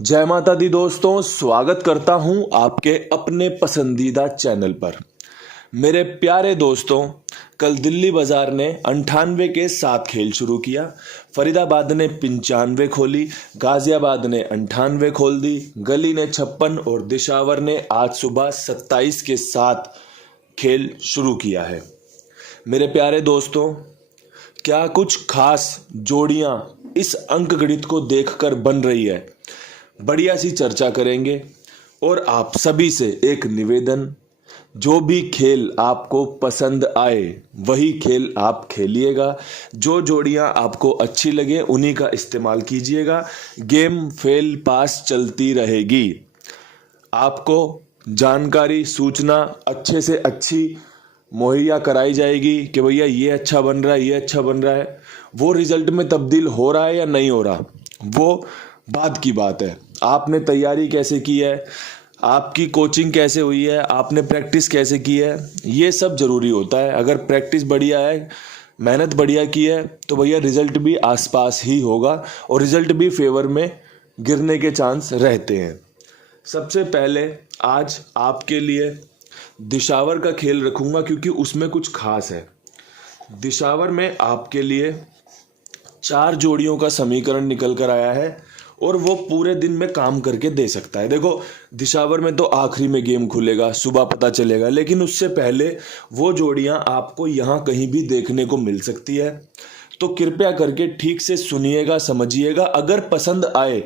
जय माता दी दोस्तों, स्वागत करता हूं आपके अपने पसंदीदा चैनल पर। मेरे प्यारे दोस्तों, कल दिल्ली बाजार ने 98 के साथ खेल शुरू किया। फरीदाबाद ने 95 खोली, गाजियाबाद ने 98 खोल दी, गली ने 56 और दिशावर ने आज सुबह 27 के साथ खेल शुरू किया है। मेरे प्यारे दोस्तों, क्या कुछ खास जोड़ियां इस अंक गणित को देखकर बन रही है, बढ़िया सी चर्चा करेंगे। और आप सभी से एक निवेदन, जो भी खेल आपको पसंद आए वही खेल आप खेलिएगा। जो जोड़ियां आपको अच्छी लगे उन्हीं का इस्तेमाल कीजिएगा। गेम फेल पास चलती रहेगी। आपको जानकारी सूचना अच्छे से अच्छी मुहैया कराई जाएगी कि भैया ये अच्छा बन रहा है, ये अच्छा बन रहा है। वो रिजल्ट में तब्दील हो रहा है या नहीं हो रहा, वो बाद की बात है। आपने तैयारी कैसे की है, आपकी कोचिंग कैसे हुई है, आपने प्रैक्टिस कैसे की है, ये सब ज़रूरी होता है। अगर प्रैक्टिस बढ़िया है, मेहनत बढ़िया की है, तो भैया रिजल्ट भी आसपास ही होगा और रिजल्ट भी फेवर में गिरने के चांस रहते हैं। सबसे पहले आज आपके लिए दिशावर का खेल रखूंगा क्योंकि उसमें कुछ खास है। दिशावर में आपके लिए 4 जोड़ियों का समीकरण निकल कर आया है और वो पूरे दिन में काम करके दे सकता है। देखो, दिशावर में तो आखिरी में गेम खुलेगा, सुबह पता चलेगा, लेकिन उससे पहले वो जोड़ियां आपको यहाँ कहीं भी देखने को मिल सकती है। तो कृपया करके ठीक से सुनिएगा, समझिएगा। अगर पसंद आए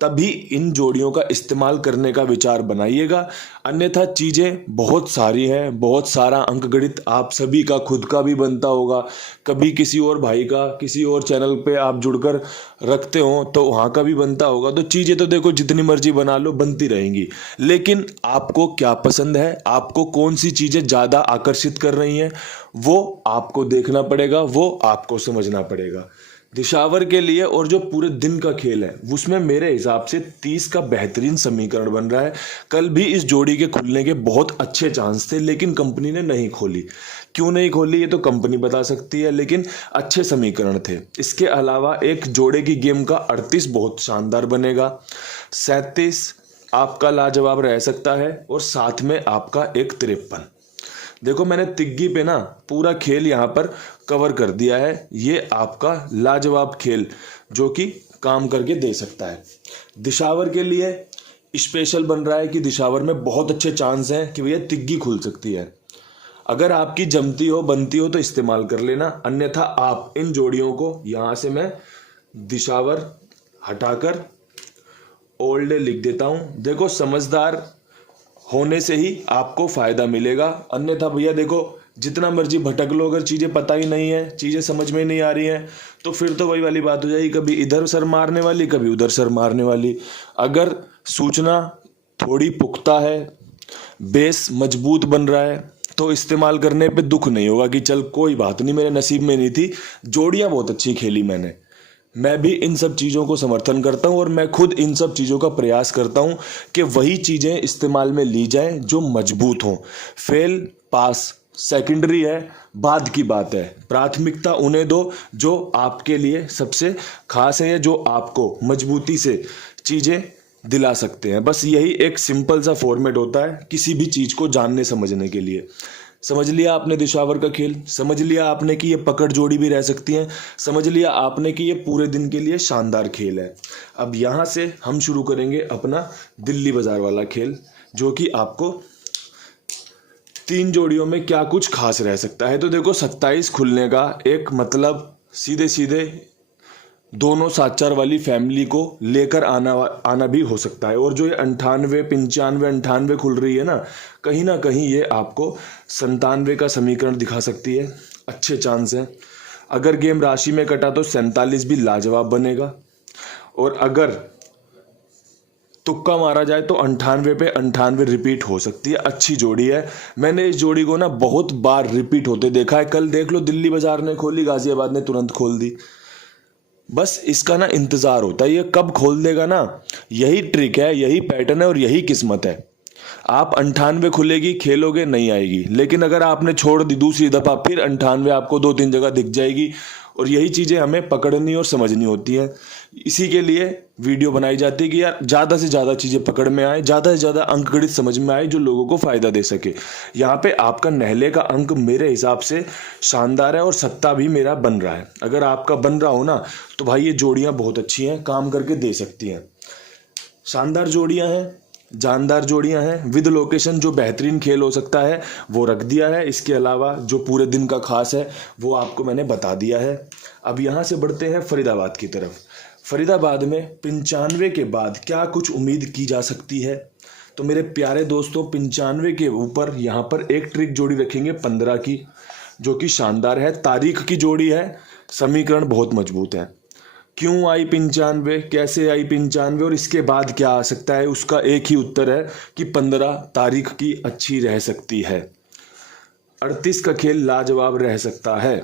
तभी इन जोड़ियों का इस्तेमाल करने का विचार बनाइएगा, अन्यथा चीज़ें बहुत सारी हैं। बहुत सारा अंकगणित आप सभी का खुद का भी बनता होगा, कभी किसी और भाई का किसी और चैनल पे आप जुड़कर रखते हो तो वहाँ का भी बनता होगा। तो चीज़ें तो देखो जितनी मर्जी बना लो, बनती रहेंगी। लेकिन आपको क्या पसंद है, आपको कौन सी चीज़ें ज़्यादा आकर्षित कर रही हैं, वो आपको देखना पड़ेगा, वो आपको समझना पड़ेगा। दिशावर के लिए और जो पूरे दिन का खेल है उसमें मेरे हिसाब से 30 का बेहतरीन समीकरण बन रहा है। कल भी इस जोड़ी के खुलने के बहुत अच्छे चांस थे, लेकिन कंपनी ने नहीं खोली। क्यों नहीं खोली ये तो कंपनी बता सकती है, लेकिन अच्छे समीकरण थे। इसके अलावा एक जोड़े की गेम का 38 बहुत शानदार बनेगा, 37 आपका लाजवाब रह सकता है और साथ में आपका एक 53। देखो, मैंने तिग्गी पे ना पूरा खेल यहाँ पर कवर कर दिया है। ये आपका लाजवाब खेल जो कि काम करके दे सकता है। दिशावर के लिए स्पेशल बन रहा है कि दिशावर में बहुत अच्छे चांस हैं कि भैया तिग्गी खुल सकती है। अगर आपकी जमती हो, बनती हो तो इस्तेमाल कर लेना, अन्यथा आप इन जोड़ियों को यहाँ से मैं दिशावर हटाकर ओल्ड लिख देता हूँ। देखो, समझदार होने से ही आपको फायदा मिलेगा, अन्यथा भैया देखो जितना मर्जी भटक लो, अगर चीज़ें पता ही नहीं है, चीज़ें समझ में नहीं आ रही हैं, तो फिर तो वही वाली बात हो जाएगी, कभी इधर सर मारने वाली, कभी उधर सर मारने वाली। अगर सूचना थोड़ी पुख्ता है, बेस मजबूत बन रहा है, तो इस्तेमाल करने पे दुख नहीं होगा कि चल कोई बात नहीं, मेरे नसीब में नहीं थी। जोड़ियाँ बहुत अच्छी खेली मैंने, मैं भी इन सब चीज़ों को समर्थन करता हूं और मैं खुद इन सब चीज़ों का प्रयास करता हूं कि वही चीज़ें इस्तेमाल में ली जाएं जो मजबूत हों। फेल पास सेकेंडरी है, बाद की बात है। प्राथमिकता उन्हें दो जो आपके लिए सबसे खास है या जो आपको मजबूती से चीज़ें दिला सकते हैं। बस यही एक सिंपल सा फॉर्मेट होता है किसी भी चीज़ को जानने समझने के लिए। समझ लिया आपने दिशावर का खेल, समझ लिया आपने कि ये पकड़ जोड़ी भी रह सकती है, समझ लिया आपने कि ये पूरे दिन के लिए शानदार खेल है। अब यहाँ से हम शुरू करेंगे अपना दिल्ली बाजार वाला खेल, जो कि आपको 3 जोड़ियों में क्या कुछ खास रह सकता है। तो देखो, 27 खुलने का एक मतलब सीधे सीधे दोनों 7-4 वाली फैमिली को लेकर आना भी हो सकता है। और जो ये 98, 95, 98 खुल रही है ना कहीं ये आपको 97 का समीकरण दिखा सकती है। अच्छे चांस हैं। अगर गेम राशि में कटा तो 47 भी लाजवाब बनेगा, और अगर तुक्का मारा जाए तो 98 पे 98 रिपीट हो सकती है। अच्छी जोड़ी है, मैंने इस जोड़ी को ना बहुत बार रिपीट होते देखा है। कल देख लो, दिल्ली बाजार ने खोली, गाजियाबाद ने तुरंत खोल दी। बस इसका ना इंतजार होता है, ये कब खोल देगा ना। यही ट्रिक है, यही पैटर्न है और यही किस्मत है। आप 98 खुलेगी, खेलोगे, नहीं आएगी, लेकिन अगर आपने छोड़ दी दूसरी दफा, फिर 98 आपको 2-3 जगह दिख जाएगी और यही चीज़ें हमें पकड़नी और समझनी होती हैं। इसी के लिए वीडियो बनाई जाती है कि यार ज़्यादा से ज़्यादा चीज़ें पकड़ में आए, ज़्यादा से ज़्यादा अंकगणित समझ में आए जो लोगों को फ़ायदा दे सके। यहाँ पे आपका नेहले का अंक मेरे हिसाब से शानदार है और सत्ता भी मेरा बन रहा है। अगर आपका बन रहा हो ना तो भाई ये जोड़ियाँ बहुत अच्छी हैं, काम करके दे सकती हैं। शानदार जोड़ियाँ हैं, जानदार जोड़ियां हैं। विद लोकेशन जो बेहतरीन खेल हो सकता है वो रख दिया है। इसके अलावा जो पूरे दिन का खास है वो आपको मैंने बता दिया है। अब यहाँ से बढ़ते हैं फरीदाबाद की तरफ। फरीदाबाद में 95 के बाद क्या कुछ उम्मीद की जा सकती है? तो मेरे प्यारे दोस्तों 95 के ऊपर यहाँ पर एक ट्रिक जोड़ी रखेंगे 15 की, जो कि शानदार है। तारीख की जोड़ी है, समीकरण बहुत मजबूत है। क्यों आई 95, कैसे आई 95 और इसके बाद क्या आ सकता है, उसका एक ही उत्तर है कि 15 तारीख की अच्छी रह सकती है। 38 का खेल लाजवाब रह सकता है।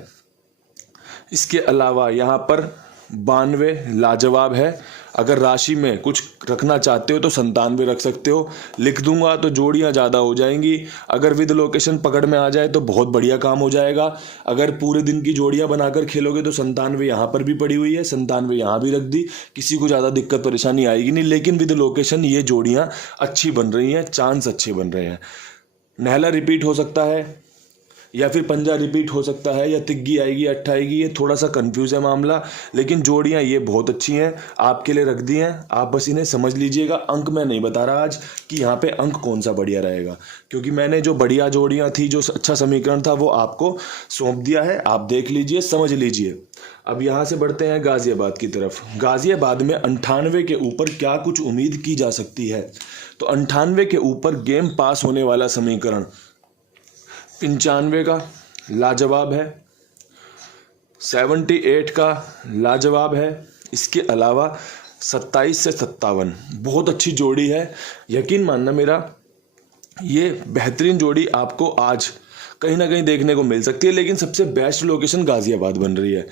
इसके अलावा यहाँ पर 92 लाजवाब है। अगर राशि में कुछ रखना चाहते हो तो 97 रख सकते हो। लिख दूंगा तो जोड़ियाँ ज़्यादा हो जाएंगी। अगर विद लोकेशन पकड़ में आ जाए तो बहुत बढ़िया काम हो जाएगा। अगर पूरे दिन की जोड़ियाँ बनाकर खेलोगे तो 97 यहाँ पर भी पड़ी हुई है, 97 यहाँ भी रख दी, किसी को ज़्यादा दिक्कत परेशानी आएगी नहीं। लेकिन विद लोकेशन ये जोड़ियाँ अच्छी बन रही हैं, चांस अच्छे बन रहे हैं। नेहला रिपीट हो सकता है या फिर पंजा रिपीट हो सकता है या तिग्गी आएगी, अट्ठा आएगी, ये थोड़ा सा कंफ्यूज है मामला। लेकिन जोड़ियाँ ये बहुत अच्छी हैं, आपके लिए रख दी हैं। आप बस इन्हें समझ लीजिएगा। अंक मैं नहीं बता रहा आज कि यहाँ पे अंक कौन सा बढ़िया रहेगा, क्योंकि मैंने जो बढ़िया जोड़ियाँ थी, जो अच्छा समीकरण था, वो आपको सौंप दिया है। आप देख लीजिए, समझ लीजिए। अब यहाँ से बढ़ते हैं गाजियाबाद की तरफ। गाजियाबाद में 98 के ऊपर क्या कुछ उम्मीद की जा सकती है? तो 98 के ऊपर गेम पास होने वाला समीकरण 95 का लाजवाब है, 78 का लाजवाब है। इसके अलावा 27 से 57 बहुत अच्छी जोड़ी है। यकीन मानना मेरा, ये बेहतरीन जोड़ी आपको आज कहीं ना कहीं देखने को मिल सकती है। लेकिन सबसे बेस्ट लोकेशन गाजियाबाद बन रही है।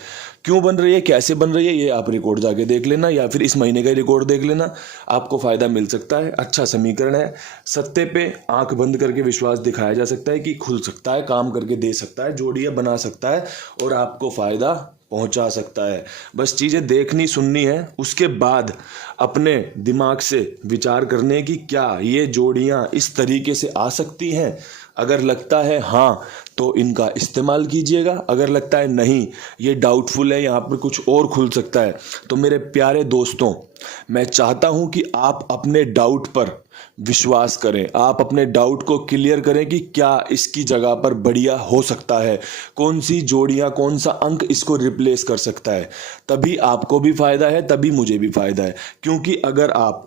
क्यों बन रही है, कैसे बन रही है, ये आप रिकॉर्ड जाके देख लेना या फिर इस महीने का रिकॉर्ड देख लेना, आपको फ़ायदा मिल सकता है। अच्छा समीकरण है, सत्ते पे आंख बंद करके विश्वास दिखाया जा सकता है कि खुल सकता है, काम करके दे सकता है, जोड़ियाँ बना सकता है और आपको फ़ायदा पहुंचा सकता है। बस चीज़ें देखनी सुननी है, उसके बाद अपने दिमाग से विचार करने की क्या ये जोड़ियाँ इस तरीके से आ सकती हैं। अगर लगता है हाँ तो इनका इस्तेमाल कीजिएगा। अगर लगता है नहीं, ये डाउटफुल है, यहाँ पर कुछ और खुल सकता है, तो मेरे प्यारे दोस्तों मैं चाहता हूँ कि आप अपने डाउट पर विश्वास करें। आप अपने डाउट को क्लियर करें कि क्या इसकी जगह पर बढ़िया हो सकता है, कौन सी जोड़ियाँ, कौन सा अंक इसको रिप्लेस कर सकता है। तभी आपको भी फ़ायदा है, तभी मुझे भी फ़ायदा है। क्योंकि अगर आप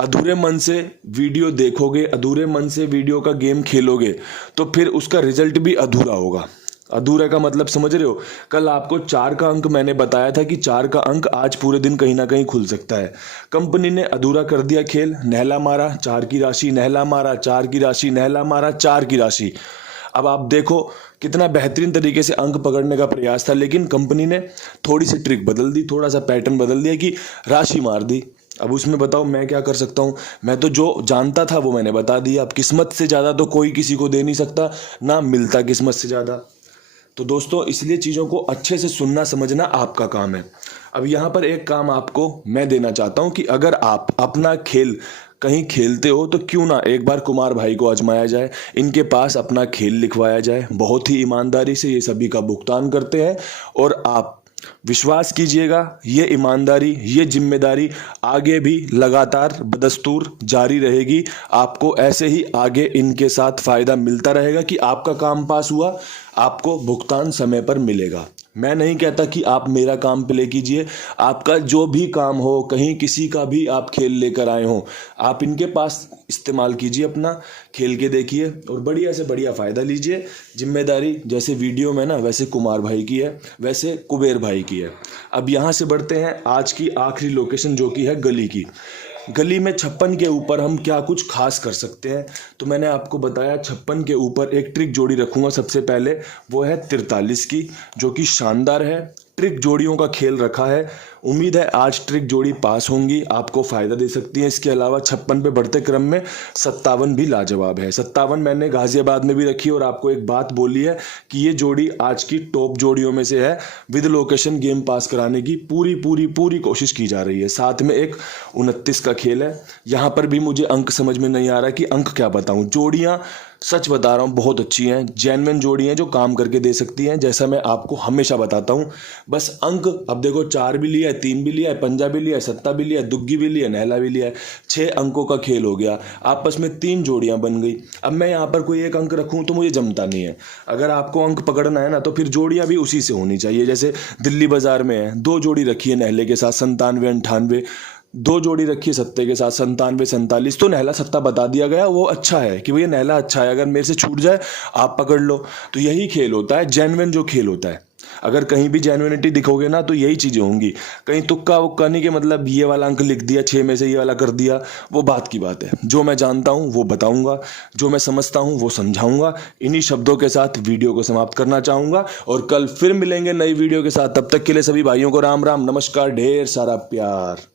अधूरे मन से वीडियो देखोगे, अधूरे मन से वीडियो का गेम खेलोगे, तो फिर उसका रिजल्ट भी अधूरा होगा। अधूरा का मतलब समझ रहे हो? कल आपको 4 का अंक मैंने बताया था कि 4 का अंक आज पूरे दिन कहीं ना कहीं खुल सकता है। कंपनी ने अधूरा कर दिया खेल, नेहला मारा 4 की राशि, नेहला मारा 4 की राशि, नेहला मारा 4 की राशि। अब आप देखो कितना बेहतरीन तरीके से अंक पकड़ने का प्रयास था, लेकिन कंपनी ने थोड़ी सी ट्रिक बदल दी, थोड़ा सा पैटर्न बदल दिया कि राशि मार दी। अब उसमें बताओ मैं क्या कर सकता हूँ? मैं तो जो जानता था वो मैंने बता दिया। अब किस्मत से ज़्यादा तो कोई किसी को दे नहीं सकता, ना मिलता किस्मत से ज़्यादा। तो दोस्तों इसलिए चीज़ों को अच्छे से सुनना समझना आपका काम है। अब यहाँ पर एक काम आपको मैं देना चाहता हूँ कि अगर आप अपना खेल कहीं खेलते हो तो क्यों ना एक बार कुमार भाई को आजमाया जाए, इनके पास अपना खेल लिखवाया जाए। बहुत ही ईमानदारी से ये सभी का भुगतान करते हैं और आप विश्वास कीजिएगा ये ईमानदारी, ये जिम्मेदारी आगे भी लगातार बदस्तूर जारी रहेगी। आपको ऐसे ही आगे इनके साथ फ़ायदा मिलता रहेगा कि आपका काम पास हुआ, आपको भुगतान समय पर मिलेगा। मैं नहीं कहता कि आप मेरा काम प्ले कीजिए, आपका जो भी काम हो, कहीं किसी का भी आप खेल लेकर आए हो, आप इनके पास इस्तेमाल कीजिए, अपना खेल के देखिए और बढ़िया से बढ़िया फ़ायदा लीजिए। जिम्मेदारी जैसे वीडियो में ना वैसे कुमार भाई की है, वैसे कुबेर भाई की है। अब यहाँ से बढ़ते हैं आज की आखिरी लोकेशन जो कि है गली की। गली में 56 के ऊपर हम क्या कुछ खास कर सकते हैं? तो मैंने आपको बताया 56 के ऊपर एक ट्रिक जोड़ी रखूंगा सबसे पहले, वो है 43 की, जो कि शानदार है। ट्रिक जोड़ियों का खेल रखा है उम्मीद है आज ट्रिक जोड़ी पास होंगी, आपको फ़ायदा दे सकती है। इसके अलावा 56 पे बढ़ते क्रम में 57 भी लाजवाब है। 57 मैंने गाज़ियाबाद में भी रखी और आपको एक बात बोली है कि ये जोड़ी आज की टॉप जोड़ियों में से है। विद लोकेशन गेम पास कराने की पूरी पूरी पूरी कोशिश की जा रही है। साथ में एक 29 का खेल है। यहाँ पर भी मुझे अंक समझ में नहीं आ रहा कि अंक क्या बताऊँ। जोड़ियाँ सच बता रहा हूँ बहुत अच्छी हैं, जेन्युइन जोड़ी हैं जो काम करके दे सकती हैं, जैसा मैं आपको हमेशा बताता हूँ। बस अंक अब देखो 4 भी लिया है, 3 भी लिया है, पंजा भी लिया है, सत्ता भी लिया है, दुग्गी भी लिया है, नहला भी लिया है। 6 अंकों का खेल हो गया, आपस में 3 जोड़ियाँ बन गई। अब मैं यहाँ पर कोई एक अंक रखूँ तो मुझे जमता नहीं है। अगर आपको अंक पकड़ना है ना तो फिर जोड़ियाँ भी उसी से होनी चाहिए। जैसे दिल्ली बाजार में है, 2 जोड़ी रखी है नहले के साथ 97 98, 2 जोड़ी रखी है सत्ते के साथ 97 47, तो नहला सत्ता बता दिया गया। वो अच्छा है कि भैया नहला अच्छा है, अगर मेरे से छूट जाए आप पकड़ लो। तो यही खेल होता है जेन्युइन जो खेल होता है। अगर कहीं भी जेन्युइनिटी दिखोगे ना तो यही चीज़ें होंगी। कहीं तुक्का वुक्का नहीं कि मतलब ये वाला अंक लिख दिया 6 में से ये वाला कर दिया, वो बात की बात है। जो मैं जानता हूँ वो बताऊंगा, जो मैं समझता हूँ वो समझाऊंगा। इन्हीं शब्दों के साथ वीडियो को समाप्त करना चाहूँगा और कल फिर मिलेंगे नई वीडियो के साथ। तब तक के लिए सभी भाइयों को राम राम, नमस्कार, ढेर सारा प्यार।